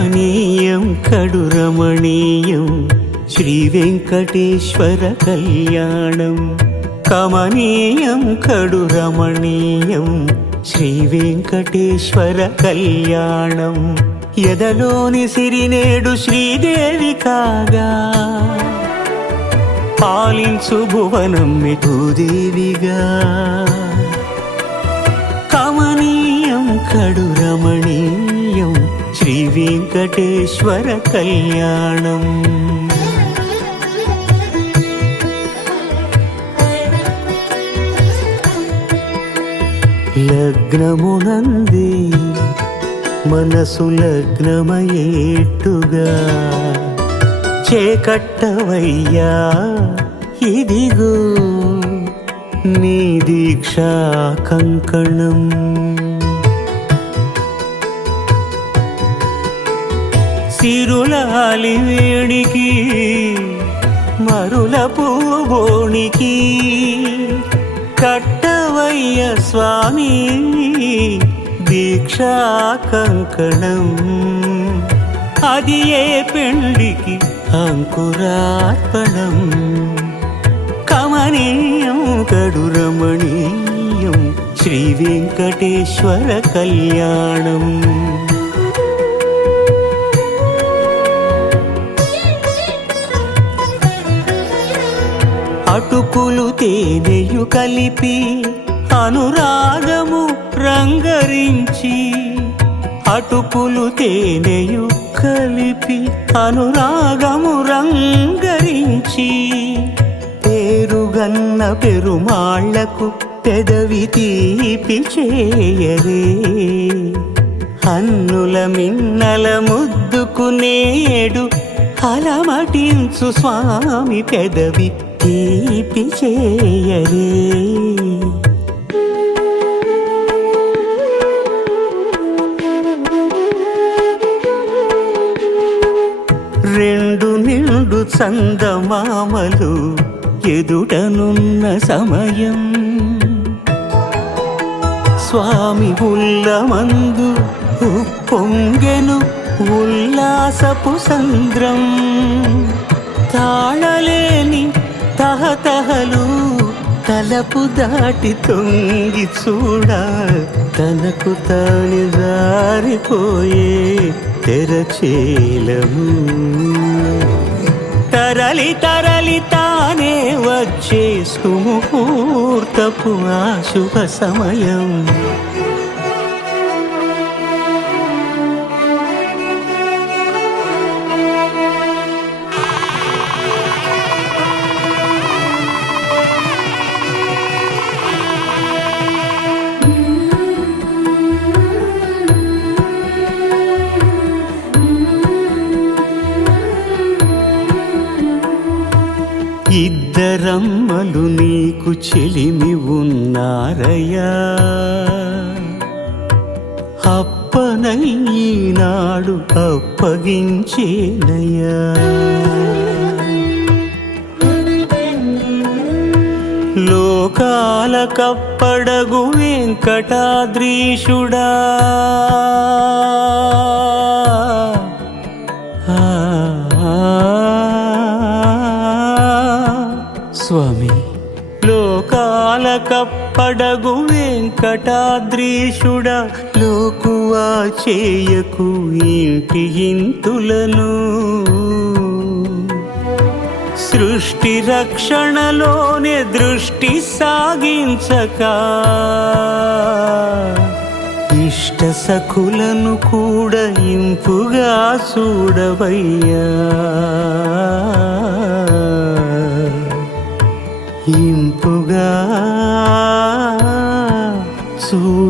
కమనీయం కడు రమణీయం శ్రీ వెంకటేశ్వర కళ్యాణం. కమనీయం కడు రమణీయం శ్రీ వెంకటేశ్వర కళ్యాణం. ఎదలోని సిరినేడు శ్రీదేవి కాగా పాలించు భువనం భూదేవిగా. కమనీయం కడు రమణీయం శ్రీ వెంకటేశ్వర కళ్యాణం. లగ్నమునందే మనసు లగ్నమయేట్టుగా చేకట్టవయ్యా ఇదిగో నీ దీక్షా కంకణం. సిరులాలి వేణికి మరుల పూబోణికి కట్టవయ్య స్వామి దీక్షా కంకణం. అది ఏ పెండికి అంకురార్పణం. కమనీయం కడు రమణీయం శ్రీ వెంకటేశ్వర కళ్యాణం. అటుకులు తేనెయు కలిపి అనురాగము రంగరించి. అటుకులు తేనెయు కలిపి అనురాగము రంగరించి. పేరుగన్న పెరుమాళ్లకు పెదవి తీపి చేయరే. అన్నుల మిన్నల ముద్దుకు నేడు అలమటించు స్వామి పెదవి తీపి చేయరే. రెండు నిండు చందమామలు ఎదుటనున్న సమయం. స్వామి ఉల్లమందు ఉప్పొంగెను ఉల్లాసపు సంద్రం. తాళలేని తహతహలు తలపు దాటి తొంగి చూడ తనకు తాని జారిపోయే తెరచేలము. తరలి తరలి తానే వచ్చే సుముహూర్తపు ఆ శుభ సమయం. ఇద్దరమ్మలు నీకు చెలిమి ఉన్నారయ్యా. అప్పనయ్యనాడు అప్పగించేనయ్యా. లోకాల కప్పడగు వెంకటాద్రీషుడా. స్వామి లోకాల కప్పడగు వెంకటాద్రీషుడా. లోకువా చేయకు ఇంటి ఇంతులను. సృష్టి రక్షణలోనే దృష్టి సాగించక ఇష్ట సఖులను కూడా ఇంపుగా చూడవయ్యా. ఇంపుగా చూడ